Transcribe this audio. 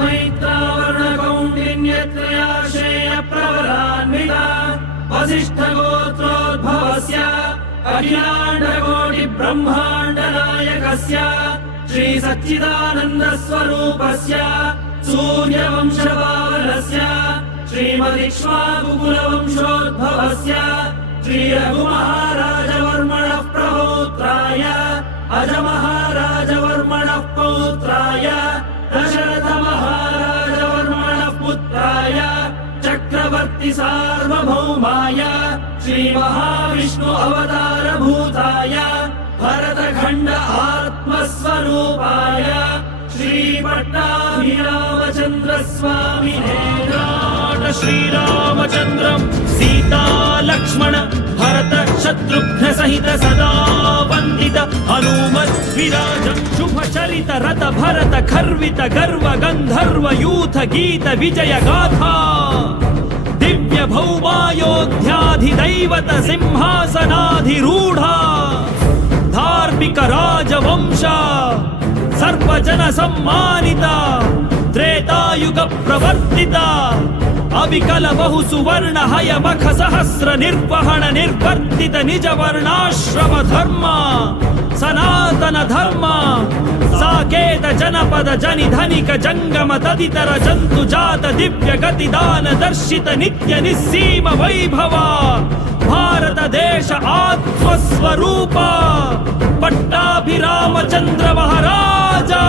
मैत्रावर्णकौण्डिन्यत्रयाशेय प्रवरान्विता वसिष्ठगोत्रोद्भवस्य अखिलाण्डकोटिब्रह्माण्डनायकस्य श्रीसच्चिदानन्दस्वरूपस्य सूर्यवंशपावनस्य श्रीमदिक्ष्वाकुकुलवंशोद्भवस्य श्रीरघुमहाराजवर्मणः प्रपौत्राय अजमहाराजवर्मणः पौत्राय दशरथमहाराजवर्मणः पुत्राय चक्रवर्ति सार्वभौमाय श्रीमहाविष्णु अवतारभूताय भरतखण्ड आत्मस्वरूपाय श्रीपट्टाभिरामचन्द्रस्वामिने श्रीरामचन्द्रं सीता लक्ष्मण भरत शत्रुघ्न सहित सदा वन्दित हनुमद्विराजं शुभचरित रथ भरत खर्वित गर्व गन्धर्व यूथ गीत विजय गाथा दिव्य भौमायोध्याधिदैवत सिंहासनाधिरूढा धार्मिक राजवंश सर्वजन सम्मानिता त्रेतायुग प्रवर्तिता अविकल बहु सुवर्ण हय मख सहस्र निर्वहण निर्वर्तित निज वर्णाश्रम धर्म सनातन धर्म साकेत जनपद जनि धनिक जंगम तदितर जंतु जात दिव्य गति दान दर्शित नित्य निस्सीम वैभव भारत देश आत्मस्वरूप पट्टाभिरामचंद्र महाराजा।